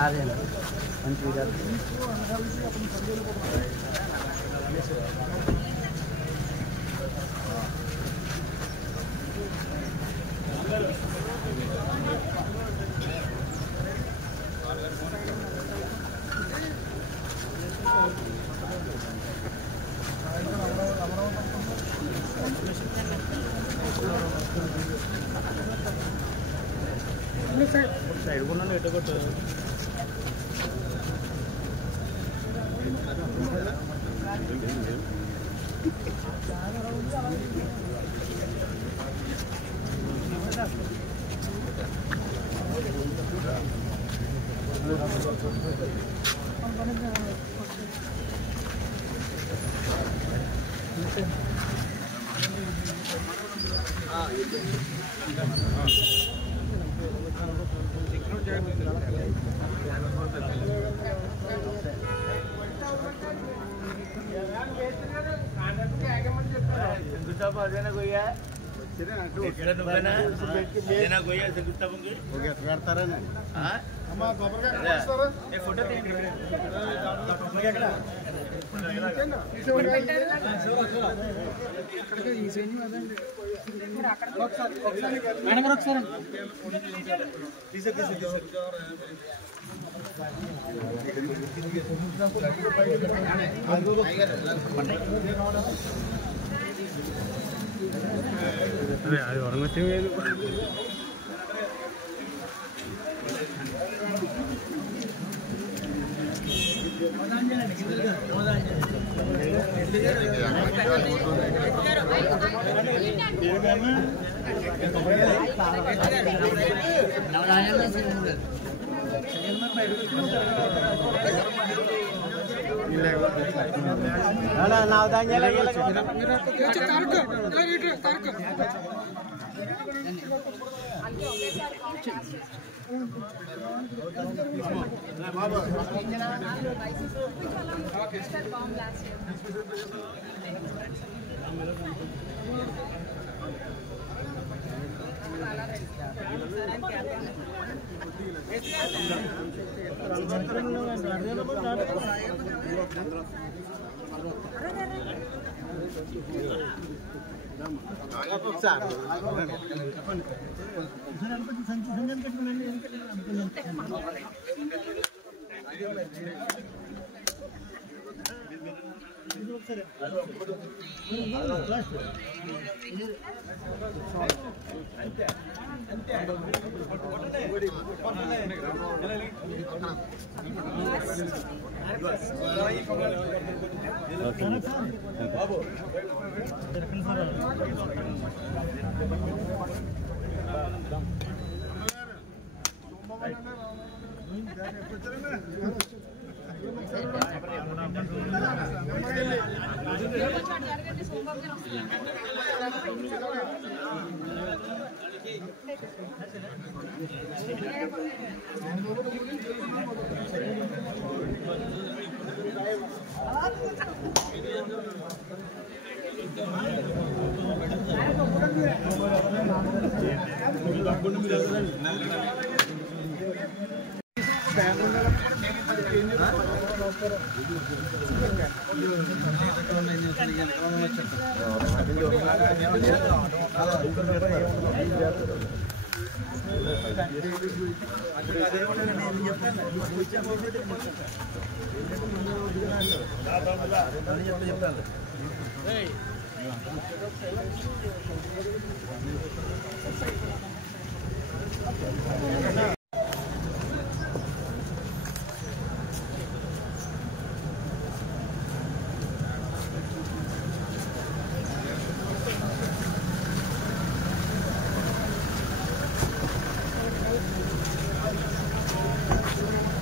కాదేనా మంచిది కాదు. సైడ్ కూడా ఎట్ట కొట్టు అది వరం వచ్చింది.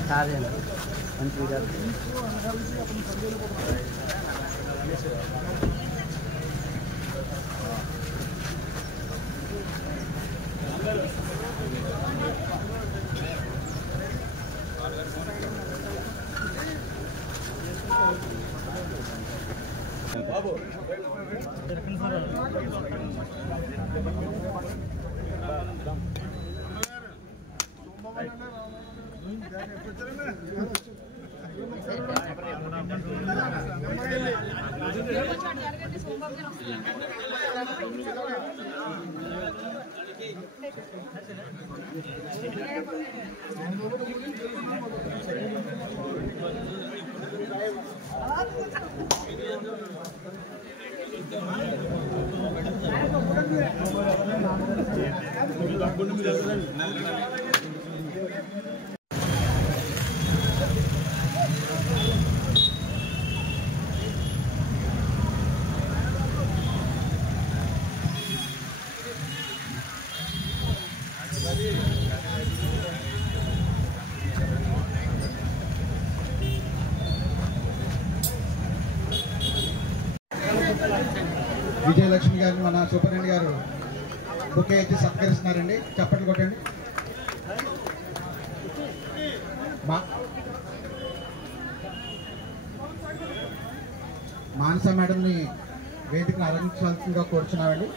కాదేనా మంచిది కాదు. బాబు విజయలక్ష్మి గారు మన సూపరింటెండెంట్ గారు బుకే అయితే సత్కరిస్తున్నారండి. చప్పట్లు కొట్టండి. మానస మేడంని వేదికను అలంకరించాల్సిందిగా కోరుచున్నామండి.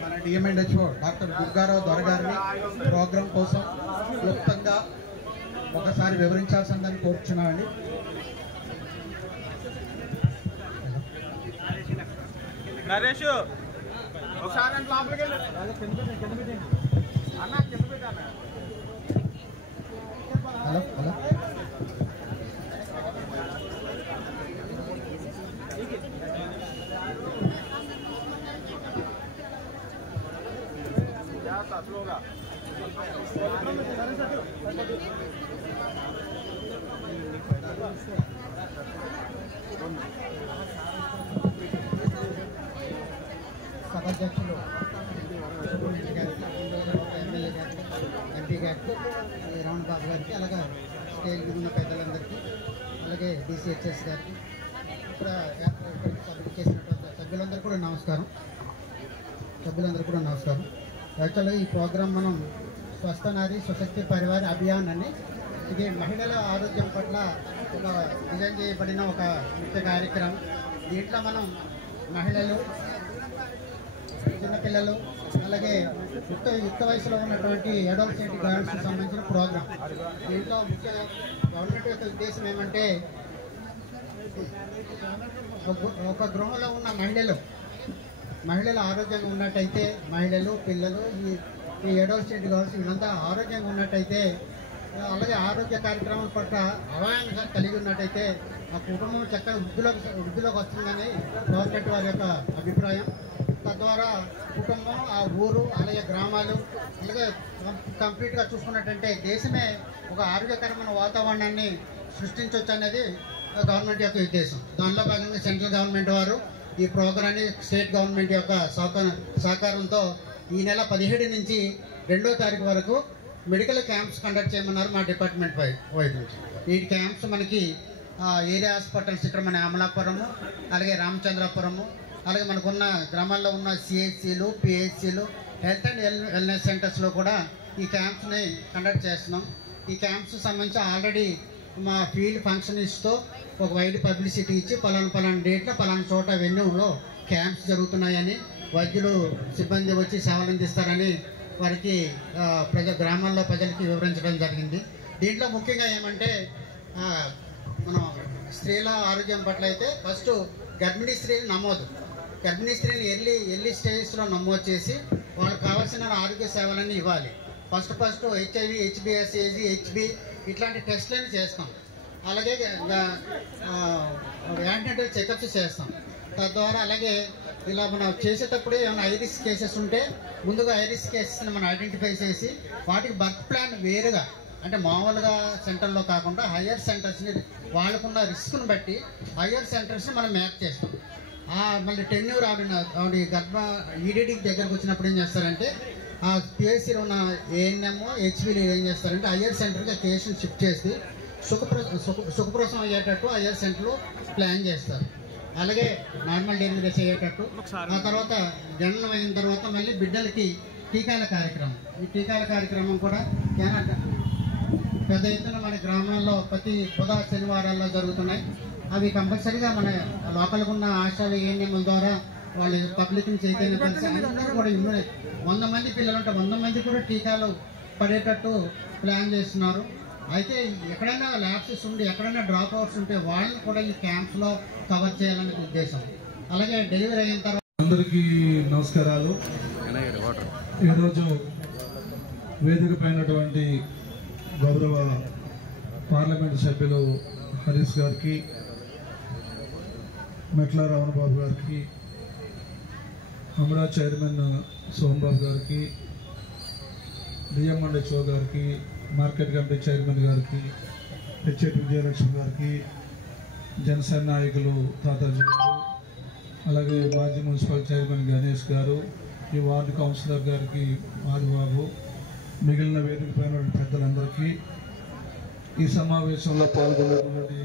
మన డిఎంఎండ్హెచ్ఓ డాక్టర్ దుర్గారావు దొర గారిని ప్రోగ్రాం కోసం క్లుప్తంగా ఒకసారి వివరించాల్సిందని కోరుచున్నామండి. నరేష్ ఒకసారి లోపలికి వెళ్ళు. అన్న కింద పెట్టాను. హలో హలో స్లోగా సభాధ్యక్షులు ఎమ్మెల్యే గారికి, ఎంపీ గారికి, రమణ బాబు గారికి, అలాగే స్టేజ్ మీద ఉన్న పెద్దలందరికీ, అలాగే డిసిహెచ్ఎస్ గారికి, ఇక్కడ సభ్యులు చేసినటువంటి సభ్యులందరూ కూడా నమస్కారం. యాక్చువల్గా ఈ ప్రోగ్రాం మనం స్వస్థ నారీ స్వశక్తి పరివార అభియాన్ అని, ఇది మహిళల ఆరోగ్యం పట్ల ఒక డిజైన్ చేయబడిన ఒక ముఖ్య కార్యక్రమం. దీంట్లో మనం మహిళలు, చిన్నపిల్లలు, అలాగే యుక్త వయసులో ఉన్నటువంటి అడోలసెంట్ గర్ల్స్కి సంబంధించిన ప్రోగ్రాం. దీంట్లో ముఖ్య గవర్నమెంట్ యొక్క ఉద్దేశం ఏమంటే, ఒక గృహంలో ఉన్న మహిళలు ఆరోగ్యంగా ఉన్నట్టయితే, మహిళలు, పిల్లలు, ఈ అడోలసెంట్ గర్ల్స్ వీళ్ళంతా ఆరోగ్యంగా ఉన్నట్టయితే, అలాగే ఆరోగ్య కార్యక్రమం పట్ల అవగాహన కలిగి ఉన్నట్టయితే ఆ కుటుంబం చక్కగా వృద్ధిలోకి వస్తుందని గవర్నమెంట్ వారి యొక్క అభిప్రాయం. తద్వారా కుటుంబం, ఆ ఊరు, అలాగే గ్రామాలు, అలాగే కంప్లీట్గా చూసుకున్నట్టంటే దేశమే ఒక ఆరోగ్యకరమైన వాతావరణాన్ని సృష్టించవచ్చు అనేది గవర్నమెంట్ యొక్క ఉద్దేశం. దానిలో భాగంగా సెంట్రల్ గవర్నమెంట్ వారు ఈ ప్రోగ్రాన్ని స్టేట్ గవర్నమెంట్ యొక్క సహకారంతో ఈ నెల 17 నుంచి 2వ తారీఖు వరకు మెడికల్ క్యాంప్స్ కండక్ట్ చేయమన్నారు మా డిపార్ట్మెంట్ వైపు నుంచి. ఈ క్యాంప్స్ మనకి ఏరియా హాస్పిటల్స్ ఇక్కడ మన అమలాపురము, అలాగే రామచంద్రపురము, అలాగే మనకున్న గ్రామాల్లో ఉన్న సిహెచ్సిలు, పిహెచ్సిలు, హెల్త్ అండ్ వెల్నెస్ సెంటర్స్లో కూడా ఈ క్యాంప్స్ని కండక్ట్ చేస్తున్నాం. ఈ క్యాంప్స్ సంబంధించి ఆల్రెడీ మా ఫీల్డ్ ఫంక్షనిస్ట్తో ఒక వైడ్ పబ్లిసిటీ ఇచ్చి పలానా డేట్లో పలానా చోట వెన్యూలో క్యాంప్స్ జరుగుతున్నాయని, వైద్యులు సిబ్బంది వచ్చి సేవలు అందిస్తారని వారికి గ్రామాల్లో ప్రజలకి వివరించడం జరిగింది. దీంట్లో ముఖ్యంగా ఏమంటే, మనం స్త్రీల ఆరోగ్యం పట్ల అయితే ఫస్ట్ గర్భిణీ స్త్రీని ఎర్లీ స్టేజ్లో నమోదు చేసి వాళ్ళకి కావాల్సిన ఆరోగ్య సేవలన్నీ ఇవ్వాలి. ఫస్ట్ హెచ్ఐవి, హెచ్బిఎస్ఏజీ, హెచ్బి ఇట్లాంటి టెస్ట్లన్నీ చేస్తాం. అలాగే యాంటీనటల్ చెకప్స్ చేస్తాం. తద్వారా అలాగే ఇలా మనం చేసేటప్పుడే ఏమైనా ఐరిస్ కేసెస్ ఉంటే ముందుగా ఐరిస్ కేసెస్ని మనం ఐడెంటిఫై చేసి వాటికి బర్త్ ప్లాన్ వేరుగా, అంటే మామూలుగా సెంటర్లో కాకుండా హయ్యర్ సెంటర్స్ని వాళ్ళకున్న రిస్క్ను బట్టి హయ్యర్ సెంటర్స్ని మనం మ్యాప్ చేస్తాం. మళ్ళీ టెన్యూర్ ఆవిడ గర్భ ఈడీడీకి దగ్గరకు వచ్చినప్పుడు ఏం చేస్తారంటే ఆ పిఎస్సీలో ఉన్న ఏఎన్ఎం హెచ్బీలు ఏం చేస్తారంటే ఐఆర్ సెంటర్కి ఆ కేసును షిఫ్ట్ చేసి సుఖప్రసవం అయ్యేటట్టు ఐఆర్ సెంటర్లో ప్లాన్ చేస్తారు. అలాగే నార్మల్ డెలివరీస్ అయ్యేటట్టు ఆ తర్వాత జననం అయిన తర్వాత మళ్ళీ బిడ్డలకి టీకాల కార్యక్రమం. ఈ టీకాల కార్యక్రమం కూడా పెద్ద ఎత్తున మన గ్రామాల్లో ప్రతి బుధ శనివారాల్లో జరుగుతున్నాయి. అవి కంపల్సరీగా మన లోకల్గా ఉన్న ఆశాలు ఏఎన్ఎంల ద్వారా వాళ్ళు పబ్లిక్ని చైతన్యపరిచి అందరూ కూడా 100 మంది పిల్లలు ఉంటే 100 మంది కూడా టీకాలు పడేటట్టు ప్లాన్ చేస్తున్నారు. అయితే ఎక్కడైనా ల్యాబ్సెస్ ఉండి ఎక్కడైనా డ్రాప్ అవుట్స్ ఉంటే వాళ్ళని కూడా ఈ క్యాంప్స్లో కవర్ చేయాలనే ఉద్దేశం. అలాగే డెలివరీ అయిన తర్వాత అందరికీ నమస్కారాలు. ఈరోజు వేదిక పైనటువంటి గౌరవ పార్లమెంటు సభ్యులు హరీష్ గారికి, మెట్ల రావణబాబు గారికి, అమరా చైర్మన్ సోమబాబు గారికి, డిఎంఎండ్హెచ్ఓ గారికి, మార్కెట్ కమిటీ చైర్మన్ గారికి, హెచ్ఎట్ విజయలక్ష్మి గారికి, జనసేన నాయకులు తాతాజీ గారు, అలాగే మాజీ మున్సిపల్ చైర్మన్ గణేష్ గారు, ఈ వార్డు కౌన్సిలర్ గారికి మాధుబాబు, మిగిలిన వేదిక పైన పెద్దలందరికీ, ఈ సమావేశంలో పాల్గొన్నటువంటి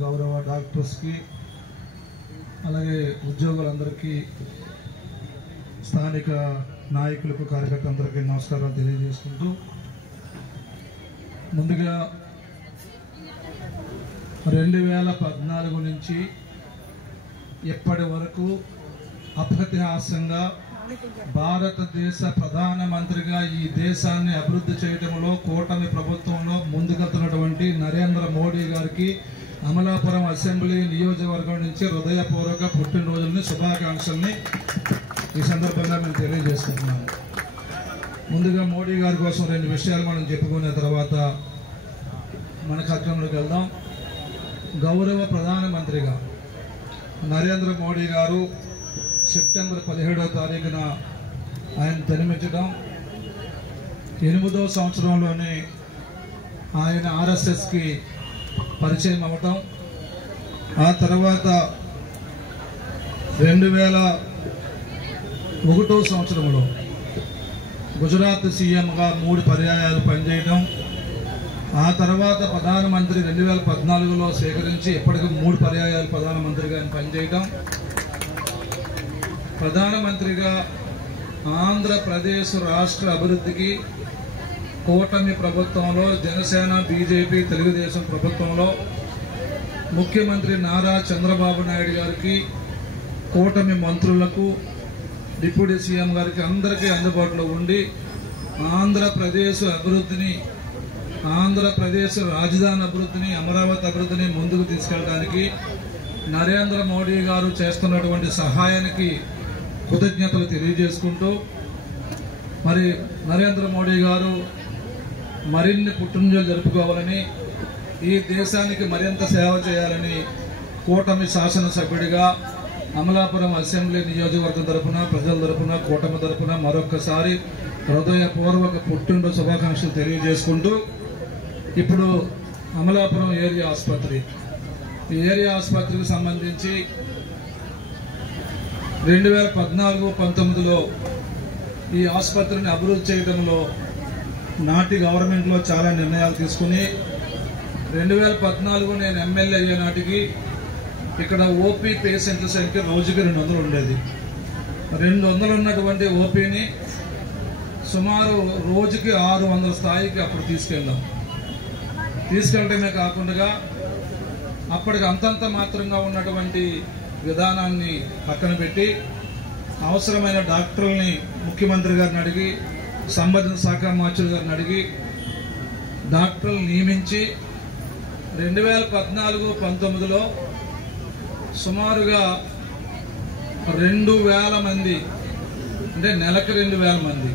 గౌరవ డాక్టర్స్కి, అలాగే ఉద్యోగులందరికీ, స్థానిక నాయకులకు, కార్యకర్తలందరికీ నమస్కారాలు తెలియజేసుకుంటూ, ముందుగా 2014 నుంచి ఇప్పటి వరకు అప్రతిహాసంగా భారతదేశ ప్రధానమంత్రిగా ఈ దేశాన్ని అభివృద్ధి చేయడంలో కూటమి ప్రభుత్వంలో ముందుకెళ్తున్నటువంటి నరేంద్ర మోడీ గారికి అమలాపురం అసెంబ్లీ నియోజకవర్గం నుంచి హృదయపూర్వక పుట్టినరోజుల్ని, శుభాకాంక్షల్ని ఈ సందర్భంగా మేము తెలియజేసుకుంటున్నాము. ముందుగా మోడీ గారి కోసం 2 విషయాలు మనం చెప్పుకున్న తర్వాత మన కార్యక్రమంలోకి వెళ్దాం. గౌరవ ప్రధానమంత్రిగా నరేంద్ర మోడీ గారు సెప్టెంబర్ 17వ తారీఖున ఆయన జన్మించడం, 8వ సంవత్సరంలోనే ఆయన ఆర్ఎస్ఎస్కి పరిచయం అవ్వటం, ఆ తర్వాత 2001వ సంవత్సరంలో గుజరాత్ సీఎంగా 3 పర్యాయాలు పనిచేయడం, ఆ తర్వాత ప్రధానమంత్రి 2014లో స్వీకరించి ఇప్పటికి 3 పర్యాయాలు ప్రధానమంత్రిగా పనిచేయడం, ప్రధానమంత్రిగా ఆంధ్రప్రదేశ్ రాష్ట్ర అభివృద్ధికి కూటమి ప్రభుత్వంలో, జనసేన, బీజేపీ, తెలుగుదేశం ప్రభుత్వంలో ముఖ్యమంత్రి నారా చంద్రబాబు నాయుడు గారికి, కూటమి మంత్రులకు, డిప్యూటీ సీఎం గారికి అందరికీ అందుబాటులో ఉండి ఆంధ్రప్రదేశ్ అభివృద్ధిని, ఆంధ్రప్రదేశ్ రాజధాని అభివృద్ధిని, అమరావతి అభివృద్ధిని ముందుకు తీసుకెళ్ళడానికి నరేంద్ర మోడీ గారు చేస్తున్నటువంటి సహాయానికి కృతజ్ఞతలు తెలియజేసుకుంటూ, మరి నరేంద్ర మోడీ గారు మరిన్ని పుట్టినరోజులు జరుపుకోవాలని, ఈ దేశానికి మరింత సేవ చేయాలని కూటమి శాసనసభ్యుడిగా అమలాపురం అసెంబ్లీ నియోజకవర్గం తరఫున, ప్రజల తరఫున, కూటమి తరఫున మరొక్కసారి హృదయపూర్వక పుట్టినరోజు శుభాకాంక్షలు తెలియజేసుకుంటూ, ఇప్పుడు అమలాపురం ఏరియా ఆసుపత్రి, ఈ ఏరియా ఆసుపత్రికి సంబంధించి 2014-19లో ఈ ఆసుపత్రిని అభివృద్ధి చేయడంలో నాటి గవర్నమెంట్లో చాలా నిర్ణయాలు తీసుకుని 2014 నేను ఎమ్మెల్యే అయ్యే నాటికి ఇక్కడ ఓపీ పేషెంట్ల సంఖ్య రోజుకి 200 ఉండేది. 200 ఉన్నటువంటి ఓపీని సుమారు రోజుకి 600 స్థాయికి అప్పుడు తీసుకెళ్ళటమే కాకుండా అప్పటికి అంతంత మాత్రంగా ఉన్నటువంటి విధానాన్ని పక్కన పెట్టి అవసరమైన డాక్టర్లని ముఖ్యమంత్రి గారిని అడిగి, సంబంధిత శాఖ మంత్రులు గారిని అడిగి డాక్టర్లు నియమించి 2014-19లో సుమారుగా 2000 మంది, అంటే నెలకు 2000 మంది,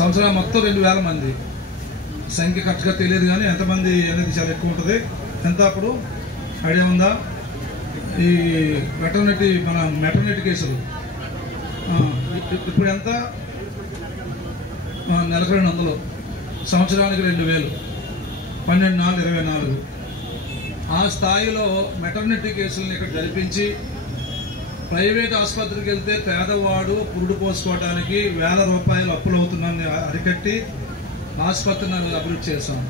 సంవత్సరం మొత్తం 2000 మంది, సంఖ్య కరెక్ట్గా తెలియదు కానీ ఎంతమంది అనేది చాలా ఎక్కువ ఉంటుంది. ఎంత అప్పుడు ఐడియా ఉందా? ఈ మెటర్నిటీ కేసులు ఇప్పుడు ఎంత? నెలకు 200, సంవత్సరానికి 2000, 12 నాలుగు 24. ఆ స్థాయిలో మెటర్నిటీ కేసులను ఇక్కడ జరిపించి ప్రైవేట్ ఆసుపత్రికి వెళ్తే పేదవాడు పురుడు పోసుకోవడానికి వేల రూపాయలు అప్పులు అవుతున్నాన్ని అరికట్టి ఆసుపత్రిని అభివృద్ధి చేశాం.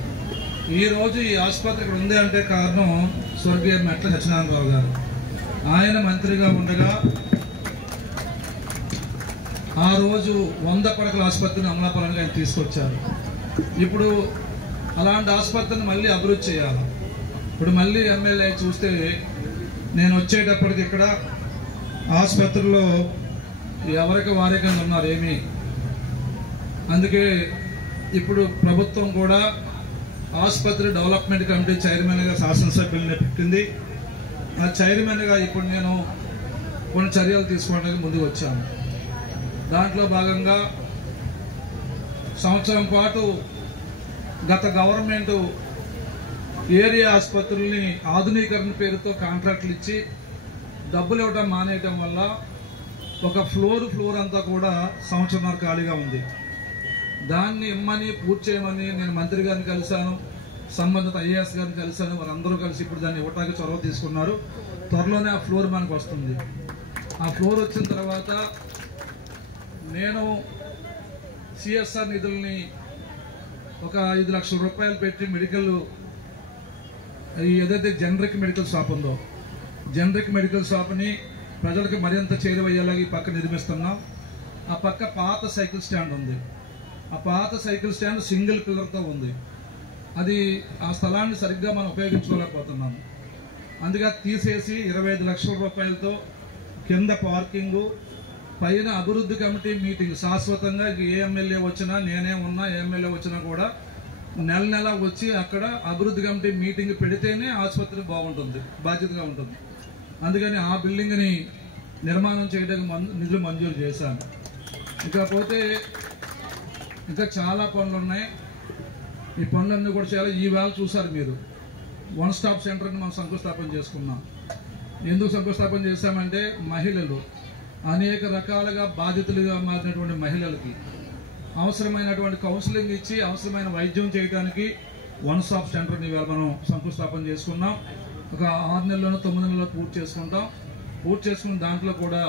ఈ రోజు ఈ ఆసుపత్రి ఇక్కడ ఉంది అంటే కారణం స్వర్గీయ మెట్ల సత్యనారాయణరావు గారు. ఆయన మంత్రిగా ఉండగా ఆ రోజు 100 పడకల ఆసుపత్రిని అమలాపురానికి ఆయన తీసుకొచ్చారు. ఇప్పుడు అలాంటి ఆసుపత్రిని మళ్ళీ అభివృద్ధి చేయాలి. ఇప్పుడు మళ్ళీ ఎమ్మెల్యే చూస్తే నేను వచ్చేటప్పటికి ఇక్కడ ఆసుపత్రిలో ఎవరికి వారి కింద ఉన్నారు ఏమీ. అందుకే ఇప్పుడు ప్రభుత్వం కూడా ఆసుపత్రి డెవలప్మెంట్ కమిటీ చైర్మన్గా శాసనసభ్యుల్ని పెట్టింది. ఆ చైర్మన్గా ఇప్పుడు నేను కొన్ని చర్యలు తీసుకోవడానికి ముందుకు వచ్చాను. దాంట్లో భాగంగా సంవత్సరం పాటు గత గవర్నమెంట్ ఏరియా ఆసుపత్రుల్ని ఆధునీకరణ పేరుతో కాంట్రాక్టులు ఇచ్చి డబ్బులు ఇవ్వడం మానేయటం వల్ల ఒక ఫ్లోర్ అంతా కూడా సంవత్సరంన్నర ఖాళీగా ఉంది. దాన్ని ఇమ్మని పూర్తి చేయమని నేను మంత్రి గారిని కలిశాను, సంబంధిత ఐఏఎస్ గారిని కలిశాను. వారందరూ కలిసి ఇప్పుడు దాన్ని ఇవ్వటానికి చొరవ తీసుకున్నారు. త్వరలోనే ఆ ఫ్లోర్ మనకు వస్తుంది. ఆ ఫ్లోర్ వచ్చిన తర్వాత నేను సిఎస్ఆర్ నిధుల్ని ఒక 5 లక్షల రూపాయలు పెట్టి మెడికల్ ఏదైతే జనరిక్ మెడికల్ షాప్ ఉందో జనరిక్ మెడికల్ షాప్ని ప్రజలకు మరింత చేరువయ్యేలాగా ఈ పక్క నిర్మిస్తున్నాం. ఆ పక్క పాత సైకిల్ స్టాండ్ ఉంది. ఆ పాత సైకిల్ స్టాండ్ సింగిల్ పిల్లర్తో ఉంది. అది ఆ స్థలాన్ని సరిగ్గా మనం ఉపయోగించుకోలేకపోతున్నాము. అందుకే తీసేసి 25 లక్షల రూపాయలతో కింద పార్కింగు, పైన అభివృద్ధి కమిటీ మీటింగ్ శాశ్వతంగా ఏ ఎమ్మెల్యే వచ్చినా, నేనే ఉన్నా, ఏ ఎమ్మెల్యే వచ్చినా కూడా నెల వచ్చి అక్కడ అభివృద్ధి కమిటీ మీటింగ్ పెడితేనే ఆసుపత్రి బాగుంటుంది, బాధ్యతగా ఉంటుంది. అందుకని ఆ బిల్డింగ్ని నిర్మాణం చేయడానికి నిధులు మంజూరు చేశాను. ఇకపోతే ఇంకా చాలా పనులు ఉన్నాయి. ఈ పనులన్నీ కూడా చాలా ఈవేళ చూసారు మీరు. 1 స్టాప్ సెంటర్ని మనం శంకుస్థాపన చేసుకున్నాం. ఎందుకు శంకుస్థాపన చేశామంటే మహిళలు అనేక రకాలుగా బాధితులుగా మారినటువంటి మహిళలకి అవసరమైనటువంటి కౌన్సిలింగ్ ఇచ్చి అవసరమైన వైద్యం చేయడానికి 1 స్టాప్ సెంటర్ని ఇవాళ మనం శంకుస్థాపన చేసుకున్నాం. ఒక 6 నెలల్లోనూ 9 నెలల్లో పూర్తి చేసుకుంటాం. పూర్తి చేసుకున్న దాంట్లో కూడా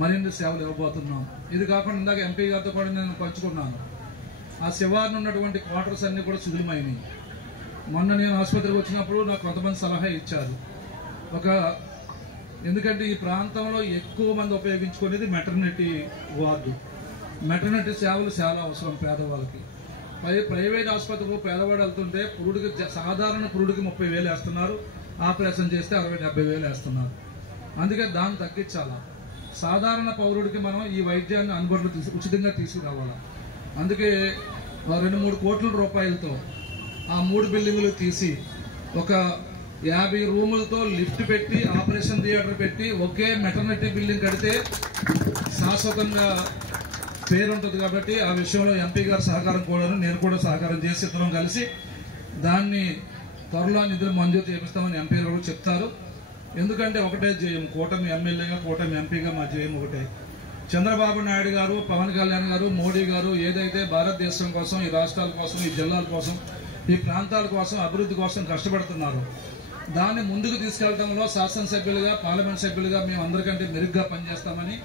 మరిన్ని సేవలు ఇవ్వబోతున్నాం. ఇది కాకుండా ఇందాక ఎంపీ గారితో కూడా నేను పంచుకున్నాను. ఆ శివార్ని ఉన్నటువంటి క్వార్టర్స్ అన్నీ కూడా శిథిలమైనవి. మొన్న నేను ఆసుపత్రికి వచ్చినప్పుడు నాకు కొంతమంది సలహా ఇచ్చారు. ఎందుకంటే ఈ ప్రాంతంలో ఎక్కువ మంది ఉపయోగించుకునేది మెటర్నిటీ వార్డు. మెటర్నిటీ సేవలు చాలా అవసరం పేదవాళ్ళకి. ప్రైవేట్ ఆసుపత్రికి పేదవాడు వెళ్తుంటే సాధారణ పురుడికి 30,000 వేస్తున్నారు, ఆపరేషన్ చేస్తే 60-70,000 వేస్తున్నారు. అందుకే దాన్ని తగ్గించాలా. సాధారణ పౌరుడికి మనం ఈ వైద్యాన్ని అందుబాటులో ఉచితంగా తీసుకురావాలా. అందుకే 2-3 కోట్ల రూపాయలతో ఆ 3 బిల్డింగులు తీసి ఒక 50 రూములతో లిఫ్ట్ పెట్టి ఆపరేషన్ థియేటర్ పెట్టి ఒకే మెటర్నిటీ బిల్డింగ్ కడితే శాశ్వతంగా పేరుంటుంది. కాబట్టి ఆ విషయంలో ఎంపీ గారు సహకారం కూడా నేను కూడా సహకారం చేసి ఇద్దరం కలిసి దాన్ని త్వరలో నిధులు మంజూరు చేపిస్తామని ఎంపీ గారు చెప్తారు. ఎందుకంటే ఒకటే జయం, కూటమి ఎమ్మెల్యేగా కూటమి ఎంపీగా మా జయం ఒకటే. చంద్రబాబు నాయుడు గారు, పవన్ కళ్యాణ్ గారు, మోడీ గారు ఏదైతే భారతదేశం కోసం, ఈ రాష్ట్రాల కోసం, ఈ జిల్లాల కోసం, ఈ ప్రాంతాల కోసం, అభివృద్ధి కోసం కష్టపడుతున్నారు. దాన్ని ముందుకు తీసుకెళ్లడంలో శాసనసభ్యులుగా, పార్లమెంట్ సభ్యులుగా మేము అందరికంటే మెరుగ్గా పనిచేస్తామని,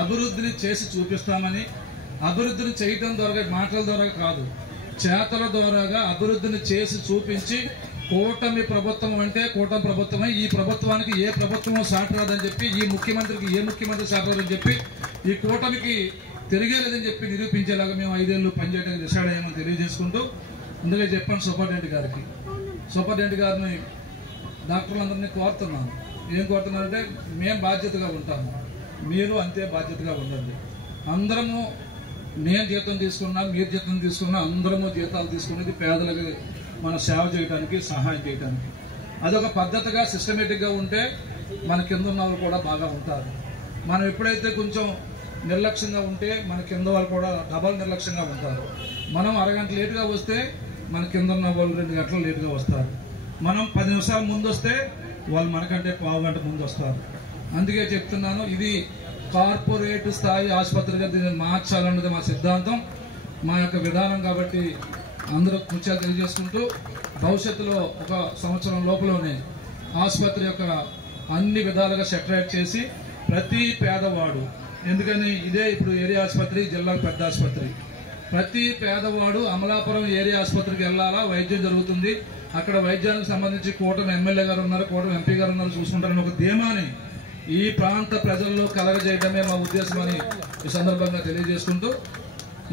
అభివృద్ధిని చేసి చూపిస్తామని, అభివృద్ధిని చేయటం ద్వారా మాటల ద్వారా కాదు చేతల ద్వారాగా అభివృద్ధిని చేసి చూపించి కూటమి ప్రభుత్వం అంటే కూటమి ప్రభుత్వమే, ఈ ప్రభుత్వానికి ఏ ప్రభుత్వమో సాటి రాదని చెప్పి, ఈ ముఖ్యమంత్రికి ఏ ముఖ్యమంత్రి సాటి రాదని చెప్పి, ఈ కూటమికి తిరిగేలేదని చెప్పి నిరూపించేలాగా మేము 5 ఏళ్ళు పనిచేయడానికి డిసైడ్ అయ్యామని తెలియజేసుకుంటూ ముందుగా చెప్పాను సూపరింటెండెంట్ గారికి. సూపరింటెండెంట్ గారిని డాక్టర్లందరినీ కోరుతున్నాను. ఏం కోరుతున్నారంటే మేము బాధ్యతగా ఉంటాము, మీరు అంతే బాధ్యతగా ఉండండి. అందరము నేను జీతం తీసుకున్నా, మీరు జీతం తీసుకున్నా, అందరము జీతాలు తీసుకునేది పేదలకు మన సేవ చేయడానికి, సహాయం చేయడానికి. అదొక పద్ధతిగా సిస్టమేటిక్గా ఉంటే మన కింద ఉన్న వాళ్ళు కూడా బాగా ఉంటారు. మనం ఎప్పుడైతే కొంచెం నిర్లక్ష్యంగా ఉంటే మన కింద వాళ్ళు కూడా డబల్ నిర్లక్ష్యంగా ఉంటారు. మనం అరగంట లేటుగా వస్తే మన కింద ఉన్న వాళ్ళు 2 గంటలు లేటుగా వస్తారు. మనం 10 నిమిషాల ముందు వస్తే వాళ్ళు మనకంటే పావు గంట ముందు వస్తారు. అందుకే చెప్తున్నాను, ఇది కార్పొరేట్ స్థాయి ఆసుపత్రిగా దీన్ని మార్చాలన్నది మా సిద్ధాంతం, మా యొక్క విధానం. కాబట్టి అందరూ ముఖ్యాలు తెలియజేసుకుంటూ భవిష్యత్తులో ఒక సంవత్సరం లోపలనే ఆసుపత్రి యొక్క అన్ని విధాలుగా సెటరేట్ చేసి ప్రతి పేదవాడు, ఎందుకని ఇదే ఇప్పుడు ఏరియా ఆసుపత్రి జిల్లాకు పెద్ద ఆసుపత్రి, ప్రతి పేదవాడు అమలాపురం ఏరియా ఆసుపత్రికి వెళ్ళాలా, వైద్యం జరుగుతుంది, అక్కడ వైద్యానికి సంబంధించి కూటమి ఎమ్మెల్యే గారు ఉన్నారు, కూటమి ఎంపీ గారు ఉన్నారు, చూసుకుంటారని ఒక ధీమాని ఈ ప్రాంత ప్రజల్లో కలగజేయడమే మా ఉద్దేశం అని ఈ సందర్భంగా తెలియజేసుకుంటూ,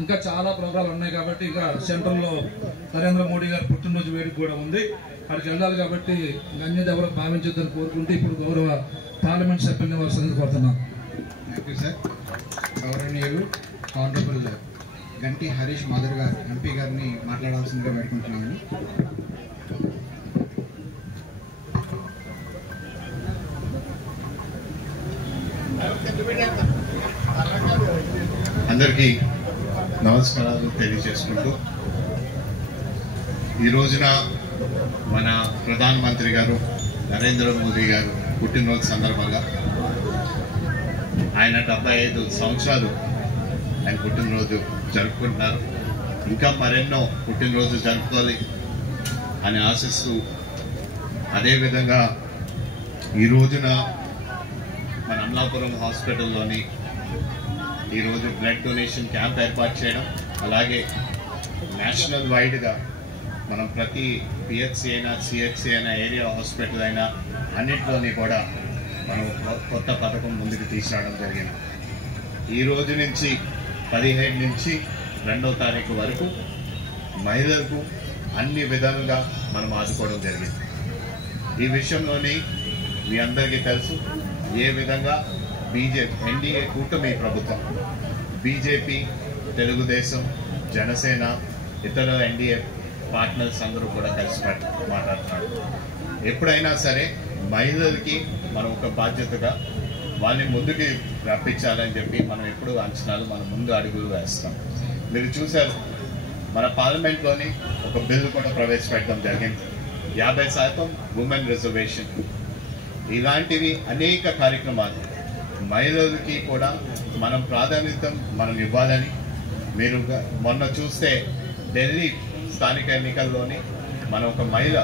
ఇంకా చాలా ప్రోగ్రాలు ఉన్నాయి కాబట్టి ఇంకా సెంట్రల్లో నరేంద్ర మోడీ గారి పుట్టినరోజు వేడుక కూడా ఉంది, అక్కడికి వెళ్ళాలి కాబట్టి అన్యది ఎవరో భావించొద్దని కోరుకుంటూ ఇప్పుడు గౌరవ పార్లమెంట్ సభ్యుల్ని వారి సంగతి కోరుతున్నాం. Thank you sir. గౌరవనీయులు ఆనరబుల్ గంటి హరీష్ మాధుర్ గారు ఎంపీ గారిని మాట్లాడాల్సిందిగా పెట్టుకుంటున్నాము. అందరికీ నమస్కారాలు తెలియజేసుకుంటూ, ఈ రోజున మన ప్రధానమంత్రి గారు నరేంద్ర మోదీ గారు పుట్టినరోజు సందర్భంగా ఆయన 75 సంవత్సరాలు ఆయన పుట్టినరోజు జరుపుకుంటున్నారు. ఇంకా మరెన్నో పుట్టినరోజు జరుపుకోవాలి అని ఆశిస్తూ, అదేవిధంగా ఈ రోజున మన అమలాపురం హాస్పిటల్లోని ఈరోజు బ్లడ్ డొనేషన్ క్యాంప్ ఏర్పాటు చేయడం, అలాగే నేషనల్ వైడ్గా మనం ప్రతి పిహెచ్సి అయినా సిహెచ్సి అయినా ఏరియా హాస్పిటల్ అయినా అన్నింటిలోని కూడా మనం కొత్త పథకం ముందుకు తీసుకురావడం జరిగింది. ఈ రోజు నుంచి 17 నుంచి 2వ తారీఖు వరకు మహిళలకు అన్ని విధాలుగా మనం ఆదుకోవడం జరిగింది. ఈ విషయంలోని మీ అందరికీ తెలుసు ఏ విధంగా ఎన్డీఏ కూటమి ప్రభుత్వం, బీజేపీ, తెలుగుదేశం, జనసేన, ఇతర ఎన్డీఏ పార్ట్నర్స్ అందరూ కూడా కలిసి మాట్లాడుతున్నారు. ఎప్పుడైనా సరే మహిళలకి మనం ఒక బాధ్యతగా వాళ్ళని ముందుకి రప్పించాలని చెప్పి మనం ఎప్పుడు అంచనాలు మనం ముందు అడుగులు వేస్తాం. మీరు చూశారు మన పార్లమెంట్లోని ఒక బిల్లు కూడా ప్రవేశపెట్టడం జరిగింది, 50% ఉమెన్ రిజర్వేషన్. ఇలాంటివి అనేక కార్యక్రమాలు మహిళలకి కూడా మనం ప్రాధాన్యత మనం ఇవ్వాలని. మీరు మొన్న చూస్తే ఢిల్లీ స్థానిక ఎన్నికల్లోని మనం ఒక మహిళ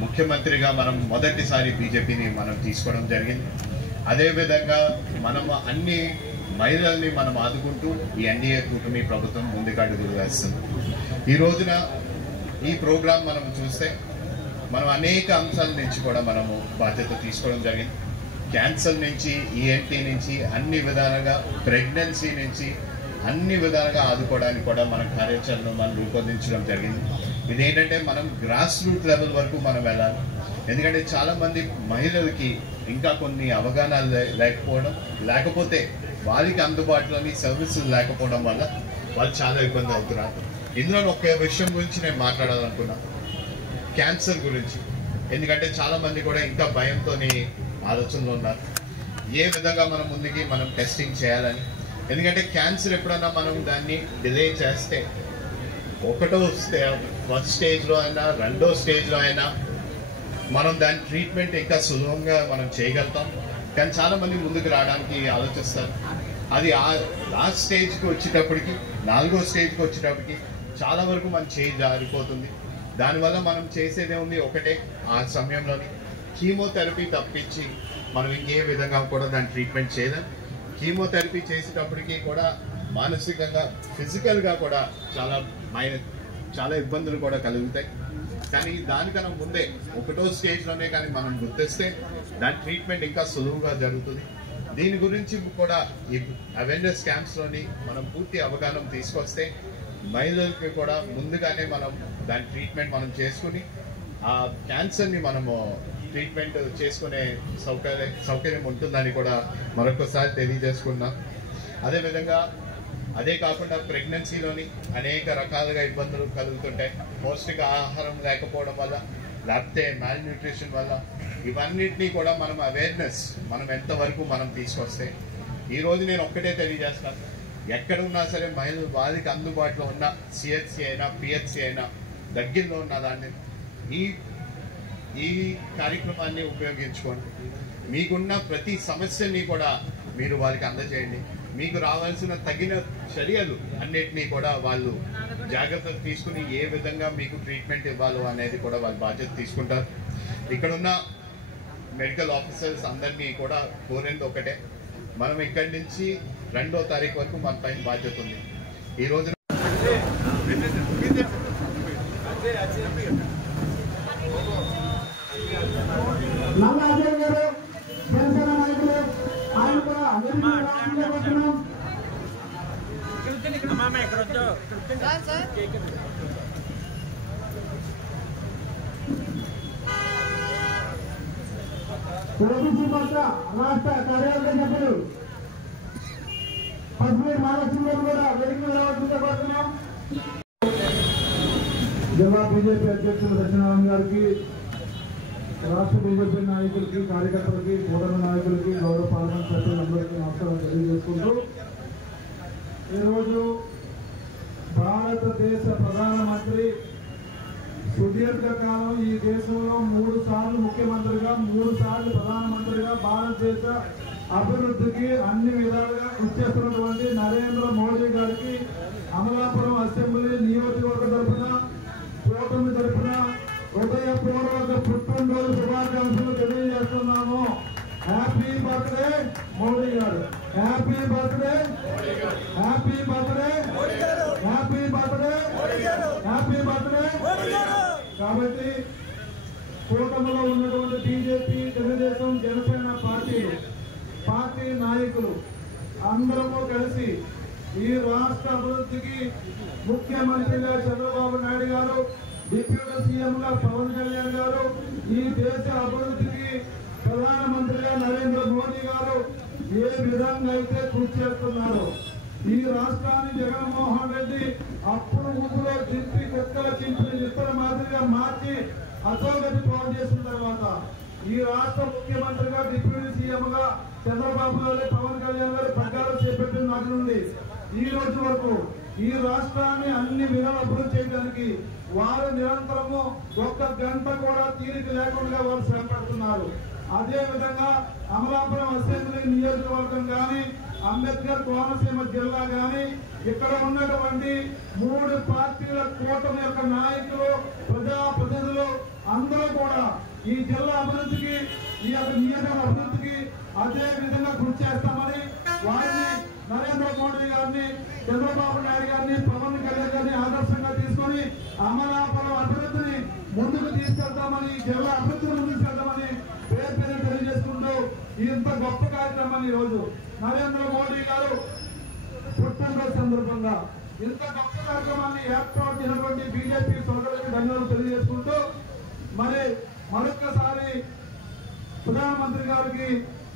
ముఖ్యమంత్రిగా మనం మొదటిసారి బీజేపీని మనం తీసుకోవడం జరిగింది. అదేవిధంగా మనం అన్ని మహిళల్ని మనం ఆదుకుంటూ ఈ ఎన్డీఏ కూటమి ప్రభుత్వం ముందుకు అడుగులు వేస్తుంది. ఈ రోజున ఈ ప్రోగ్రాం మనం చూస్తే మనం అనేక అంశాల నుంచి కూడా మనము బాధ్యత తీసుకోవడం జరిగింది. క్యాన్సర్ నుంచి, ఈఎన్టీ నుంచి, అన్ని విధాలుగా ప్రెగ్నెన్సీ నుంచి అన్ని విధాలుగా ఆదుకోవడానికి కూడా మన కార్యాచరణను మనం రూపొందించడం జరిగింది. ఇదేంటంటే మనం గ్రాస్ రూట్ లెవెల్ వరకు మనం వెళ్ళాలి. ఎందుకంటే చాలా మంది మహిళలకి ఇంకా కొన్ని అవగాహనలు లేకపోవడం, లేకపోతే వారికి అందుబాటులోని సర్వీసులు లేకపోవడం వల్ల వాళ్ళు చాలా ఇబ్బంది అవుతున్నారు. ఇందులో ఒక విషయం గురించి నేను మాట్లాడాలనుకున్నా, క్యాన్సర్ గురించి. ఎందుకంటే చాలా మంది కూడా ఇంకా భయంతో ఆలోచనలో ఉన్నారు ఏ విధంగా మనం ముందుకి మనం టెస్టింగ్ చేయాలని. ఎందుకంటే క్యాన్సర్ ఎప్పుడన్నా మనం దాన్ని డిలే చేస్తే ఫస్ట్ స్టేజ్లో అయినా 2వ స్టేజ్లో అయినా మనం దాని ట్రీట్మెంట్ ఇంకా సులభంగా మనం చేయగలుగుతాం. కానీ చాలా మంది ముందుకు రావడానికి ఆలోచిస్తారు. అది ఆ లాస్ట్ స్టేజ్కి వచ్చేటప్పటికి, 4వ స్టేజ్కి వచ్చేటప్పటికి చాలా వరకు మన చేయి జారిపోతుంది. దానివల్ల మనం చేసేదే ఉంది ఒకటే, ఆ సమయంలోని కీమోథెరపీ తప్పించి మనం ఇంకే విధంగా కూడా దాని ట్రీట్మెంట్ చేయలేం. కీమోథెరపీ చేసేటప్పటికి కూడా మానసికంగా, ఫిజికల్గా కూడా చాలా ఇబ్బందులు కూడా కలుగుతాయి. కానీ దానికన్నా ముందే 1వ స్టేజ్లోనే కానీ మనం గుర్తిస్తే దాని ట్రీట్మెంట్ ఇంకా సులువుగా జరుగుతుంది. దీని గురించి కూడా ఈ అవేర్నెస్ క్యాంప్స్లోని మనం పూర్తి అవగాహన తీసుకొస్తే మహిళలకి కూడా ముందుగానే మనం దాని ట్రీట్మెంట్ మనం చేసుకుని ఆ క్యాన్సర్ని మనము ట్రీట్మెంట్ చేసుకునే సౌకర్యం ఉంటుందని కూడా మరొకసారి తెలియజేసుకున్నాం. అదేవిధంగా అదే కాకుండా ప్రెగ్నెన్సీలోని అనేక రకాలుగా ఇబ్బందులు కలుగుతుంటాయి. పౌష్టిక ఆహారం లేకపోవడం వల్ల, లేకపోతే మాల్ న్యూట్రిషన్ వల్ల, ఇవన్నిటినీ కూడా మనం అవేర్నెస్ మనం ఎంతవరకు మనం తీసుకొస్తే, ఈరోజు నేను ఒక్కటే తెలియజేస్తాను, ఎక్కడ ఉన్నా సరే మహిళలు వారికి అందుబాటులో ఉన్న సిహెచ్సి అయినా పిహెచ్సి అయినా దగ్గరలో ఉన్న దాన్ని ఈ కార్యక్రమాన్ని ఉపయోగించుకోండి. మీకున్న ప్రతి సమస్యని కూడా మీరు వారికి అందజేయండి. మీకు రావాల్సిన తగిన చర్యలు అన్నిటినీ కూడా వాళ్ళు జాగ్రత్తలు తీసుకుని ఏ విధంగా మీకు ట్రీట్మెంట్ ఇవ్వాలో అనేది కూడా వాళ్ళు బాధ్యత తీసుకుంటారు. ఇక్కడున్న మెడికల్ ఆఫీసర్స్ అందరినీ కూడా కోరేది ఒకటే, మనం ఇక్కడి నుంచి 2వ తారీఖు వరకు మన పైన బాధ్యత ఉంది. ఈ రోజు రాష్ట్ర కార్యాలయ సభ్యులు పద్మూడు మహాలక్ష్మి కూడా వెలుగు రావాల్సిందిగా జిల్లా బీజేపీ అధ్యక్షులు దక్షిణారాయణ గారికి, రాష్ట్ర బీజేపీ నాయకులకి, కార్యకర్తలకి, కూటమి నాయకులకి, గౌరవ పార్లమెంట్ సభ్యులందరికీ నమస్కారం తెలియజేసుకుంటూ, ఈరోజు భారతదేశ ప్రధానమంత్రి సుదీర్ఘకాలం ఈ దేశంలో 3 సార్లు ముఖ్యమంత్రిగా, 3 సార్లు ప్రధానమంత్రిగా భారతదేశ అభివృద్ధికి అన్ని విధాలుగా కృషి చేస్తున్నటువంటి నరేంద్ర మోడీ గారికి అమలాపురం అసెంబ్లీ నియోజకవర్గ తరఫున, కూటమి తరఫున హృదయపూర్వక పుట్టినరోజు శుభాకాంక్షలు తెలియజేస్తున్నాము. హ్యాపీ బర్త్డే మోడీ గారు, happy birthday, happy birthday, happy birthday, happy birthday. కాబట్టి కూటమిలో ఉన్నటువంటి బీజేపీ, తెలుగుదేశం, జనసేన పార్టీ నాయకులు అందరము కలిసి ఈ రాష్ట్ర అభివృద్ధికి ముఖ్యమంత్రిగా చంద్రబాబు నాయుడు గారు, డిప్యూటీ సీఎంగా పవన్ కళ్యాణ్ గారు, ఈ దేశ అభివృద్ధికి ప్రధానమంత్రిగా నరేంద్ర మోడీ గారు ఏ విధంగా అయితే కృషి చేస్తున్నారు, ఈ రాష్ట్రాన్ని జగన్మోహన్ రెడ్డి అప్పుడు ఊపులో చింపి కుక్కల చింపిన ఇతర మాదిరిగా మార్చి అధోగతి పాలు చేసిన తర్వాత ఈ రాష్ట్ర ముఖ్యమంత్రిగా, డిప్యూటీ సీఎంగా చంద్రబాబు గారు, పవన్ కళ్యాణ్ గారు ప్రకారం చేపట్టిన నాటి నుండి ఈ రోజు వరకు ఈ రాష్ట్రాన్ని అన్ని విధాలు అభివృద్ధి చేయడానికి వారు నిరంతరము 1 గంట కూడా తీరిక లేకుండా వారు శ్రమపడుతున్నారు. అదే విధంగా అమలాపురం అసెంబ్లీ నియోజకవర్గం కానీ, అంబేద్కర్ కోనసీమ జిల్లా కానీ, ఇక్కడ ఉన్నటువంటి 3 పార్టీల కూటమి యొక్క నాయకులు, ప్రజాప్రతినిధులు అందరూ కూడా ఈ జిల్లా అభివృద్ధికి, ఈ యొక్క నియోజకవర్గ అభివృద్ధికి అదే విధంగా కృషి చేస్తామని వారిని నరేంద్ర మోడీ గారిని, చంద్రబాబు నాయుడు గారిని, పవన్ కళ్యాణ్ గారిని ఆదర్శంగా తీసుకొని అమలాపురం అభివృద్ధిని ముందుకు తీసుకెళ్తామని, జిల్లా అభివృద్ధిని ముందుకు తీసుకెళ్తామని పేరు తెలియజేసుకుంటూ ఇంత గొప్ప కార్యక్రమాన్ని ఈరోజు నరేంద్ర మోడీ గారు పుట్టినరోజు సందర్భంగా ఇంత గొప్ప కార్యక్రమాన్ని ఏర్పాటు చేసినటువంటి బీజేపీ సోదరులకు ధన్యవాదాలు తెలియజేసుకుంటూ, మరి మరొక్కసారి ప్రధానమంత్రి గారికి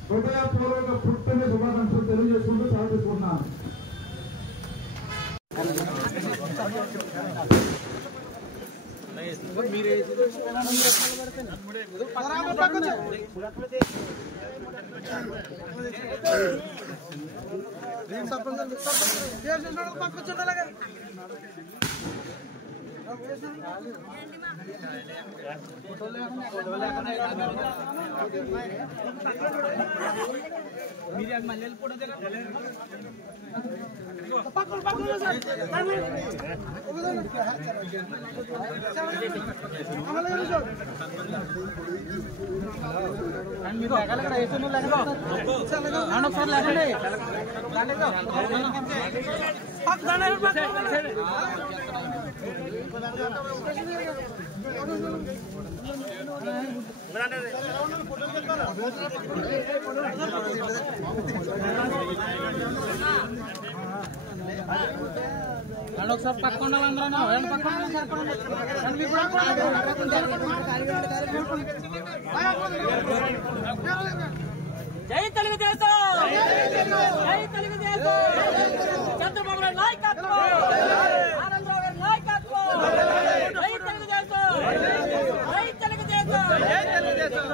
హృదయపూర్వక పుట్టిన శుభాకాంక్షలు తెలియజేసుకుంటూ సాధిస్తున్నాను. ఒకసారి పక్కన జై తెలుగుదేశం, జై తెలుగుదేశం, చంద్రబాబు నాయుడు నాయకత్వం, ఆనందరావు గారి నాయకత్వం, జై తెలుగుదేశం, జై తెలుగుదేశం, జై తెలుగుదేశం.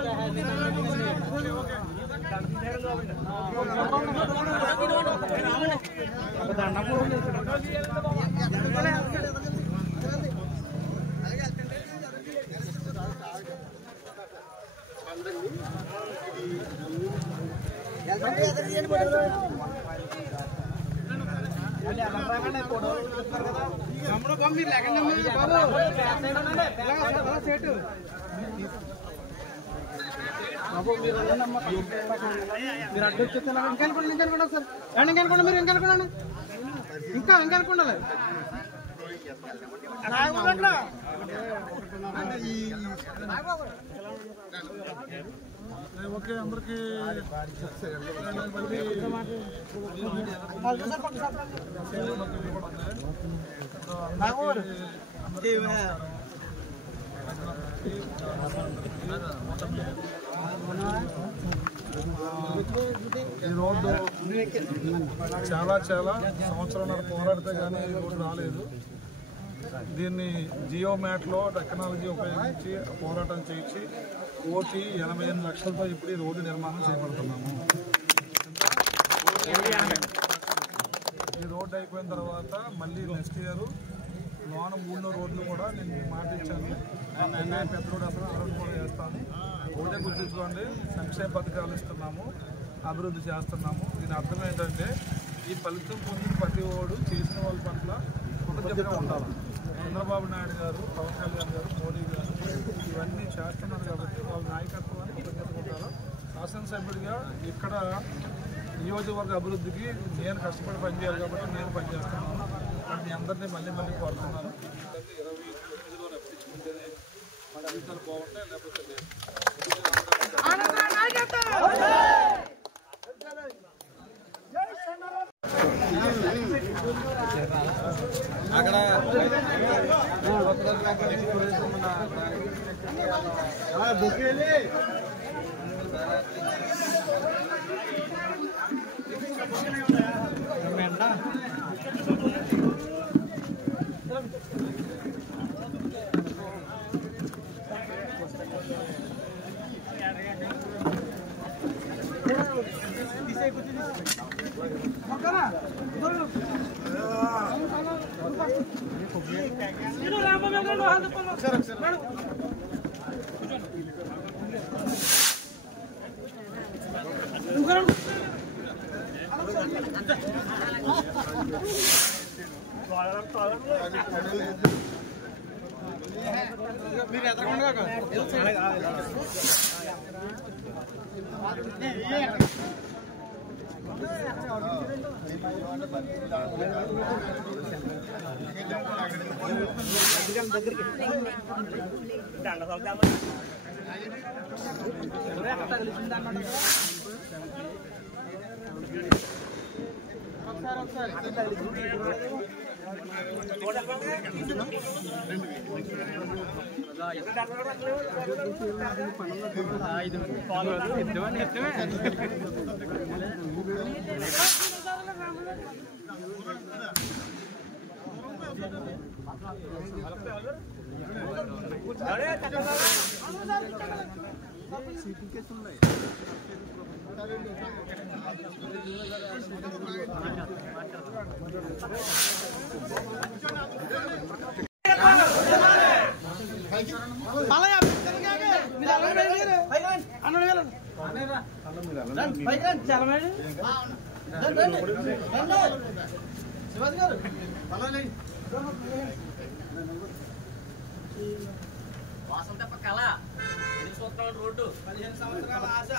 మీరు అడ్డు వచ్చేస్తున్నారు. ఇంకనుకోండి సార్. ఇంకనుకోండి మీరు ఇంకనుకోండి ఇంకనుకోండి ఓకే అందరికి ఈ రోడ్డు చాలా సంవత్సరాలు పోరాడితే కానీ ఈ రోడ్డు రాలేదు. దీన్ని జియో మ్యాట్లో టెక్నాలజీ ఉపయోగించి పోరాటం చేయించి 1,88 లక్షలతో ఇప్పుడు ఈ రోడ్డు నిర్మాణం చేపడుతున్నాము. ఈ రోడ్డు అయిపోయిన తర్వాత మళ్ళీ నెక్స్ట్ ఇయర్ లోన 3 రోడ్లు కూడా నేను మాట ఇచ్చాను. పెద్ద రోడ్డు అసలు ఆ రోడ్డు కూడా వేస్తాను. ఒకటే గుర్తుంచుకోండి, సంక్షేమ పథకాలు ఇస్తున్నాము, అభివృద్ధి చేస్తున్నాము. దీని అర్థం ఏంటంటే ఈ ఫలితం పొందిన ప్రతి ఓడు చేసిన వాళ్ళ పట్ల కృతజ్ఞతగా ఉండాలి. చంద్రబాబు నాయుడు గారు, పవన్ కళ్యాణ్ గారు, మోడీ గారు ఇవన్నీ చేస్తున్నారు కాబట్టి వాళ్ళ నాయకత్వాన్ని కృతజ్ఞతగా ఉండాలి. శాసనసభ్యుడిగా ఇక్కడ నియోజకవర్గ అభివృద్ధికి నేను కష్టపడి పనిచేయాలి కాబట్టి నేను పనిచేస్తున్నాను. కానీ మీ అందరినీ మళ్ళీ కోరుతున్నాను. 28లో రప్పించుకుంటేనే మన జీవితాలు బాగుంటాయి, లేకపోతే లేదు. అక్కడ మీరు ఎదురుకుండా రోడ్డు 15 సంవత్సరాల ఆశ.